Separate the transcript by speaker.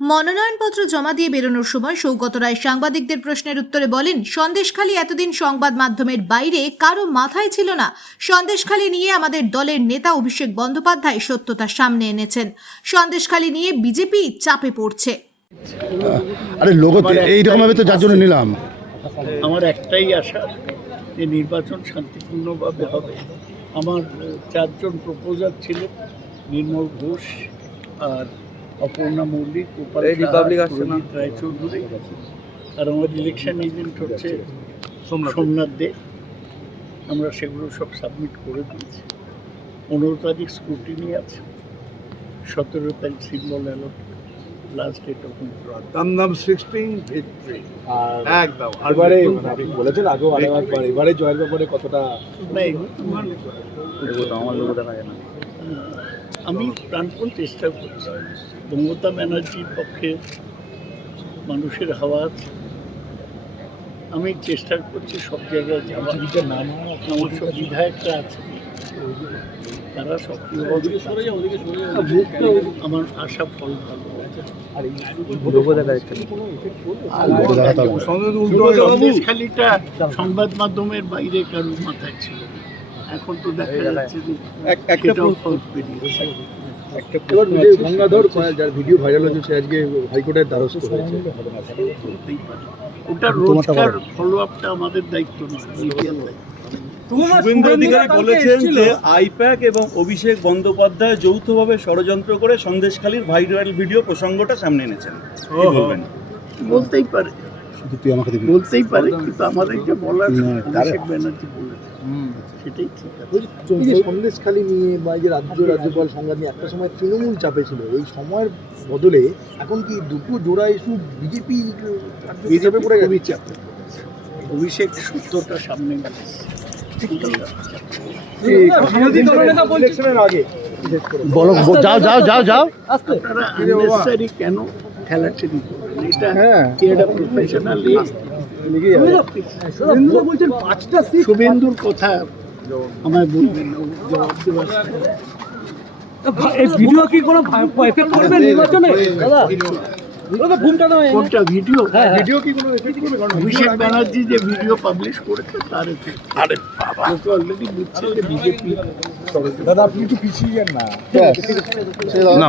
Speaker 1: মনোনয়নপত্র জমা দিয়ে বেরোনোর সময় সৌগত রায় সাংবাদিকদের প্রশ্নের উত্তরে বলেন সন্দেশখালী এতদিন সংবাদ মাধ্যমের বাইরে কারও মাথায় ছিল না। সন্দেশখালী নিয়ে আমাদের দলের নেতা অভিষেক বন্দ্যোপাধ্যায় সত্যতা সামনে এনেছেন। সন্দেশখালী নিয়ে বিজেপি চাপে পড়ছে।
Speaker 2: আরে লোগো এইরকম ভাবে তো যার জন্য নিলাম।
Speaker 3: আমার একটাই আশা যে নির্বাচন শান্তিপূর্ণভাবে হবে। আমার চারজন প্রপোজার ছিলেন নির্মল ঘোষ আর অপর্ণা মল্লিক গোপাল সাহা,
Speaker 4: আসছে না?
Speaker 3: রায়চৌধুরী আর আমার ইলেকশন এজেন্ট হচ্ছে সোমনাথ দে। আমরা সেগুলো সব সাবমিট করে দিয়েছি। পনেরো তারিখ স্ক্রুটিনি আছে। সতেরো তারিখ symbol allot last date of
Speaker 5: Dumdum sixteen victory
Speaker 4: আর
Speaker 5: একদম। আর
Speaker 4: আপনি বলেছেন আগেও আরেকবার এবারে জয়ের ব্যাপারে কতটা
Speaker 3: না
Speaker 4: আমার না।
Speaker 3: আমি প্রাণপণ চেষ্টা করছি। মমতা ব্যানার্জির পক্ষে মানুষের হাওয়া আছে। আমি চেষ্টা করছি সব জায়গায় যাওয়ার। আমার সব বিধায়করা আছে। তারা সক্রিয় আমার আশা ফল ভালো। খালিটা সংবাদ মাধ্যমের বাইরে কারোর মাথায় ছিল। এখন তো দেখা যাচ্ছে
Speaker 4: এবার গঙ্গাধর যার ভিডিও ভাইরাল হয়েছে সে আজকে হাইকোর্টের দ্বারস্থ হয়েছে।
Speaker 3: ওটা রোজকার ফলো আপটা আমাদের দায়িত্ব না
Speaker 6: শুভেন্দু অধিকারী বলেছেন যে আইপ্যাক এবং অভিষেক বন্দ্যোপাধ্যায় যৌথভাবে ষড়যন্ত্র করে সন্দেশখালীর ভাইরাল ভিডিও প্রসঙ্গটা সামনে এনেছেন।
Speaker 3: বলতেই পারে।
Speaker 2: শুধু তুই আমাকে দিবি
Speaker 3: বলতেই পারে কিন্তু আমাদের যে বলার অভিষেক ব্যানার্জি বলেছে? সেটাই ঠিক আছে।
Speaker 4: সন্দেশখালী নিয়ে বা এই যে রাজ্য রাজ্যপাল সংঘাত নিয়ে একটা সময় তৃণমূল চাপে ছিল এই সময়ের বদলে এখন কি দুটো জোড়া ইস্যু বিজেপি চাপে পড়ে গেছে?
Speaker 3: চাপে অভিষেক সত্যটা সামনে গেছে।
Speaker 4: আগে।
Speaker 2: বলো যাও যাও যাও যাও।
Speaker 3: আপনারা আননেসারি করবেন এটা
Speaker 4: হ্যাঁ।
Speaker 3: প্রফেশনাল বলছেন পাঁচটা শুভেন্দুর কথা আমায় বলবেন জবাব দেওয়ার
Speaker 7: ভিডিও কি কোনো এফেক্ট করবে নির্বাচনে? দাদা দাদা ঘুমটা দাও
Speaker 3: কোনটা ভিডিও
Speaker 4: ভিডিও কি কোনো এফেক্ট করবে? কারণ
Speaker 3: অভিষেক ব্যানার্জি যে ভিডিও পাবলিশ করেছে তার অলরেডি বুঝছে যে বিজেপি
Speaker 4: দাদা আপনি একটু পিছিয়ে যান না।
Speaker 2: না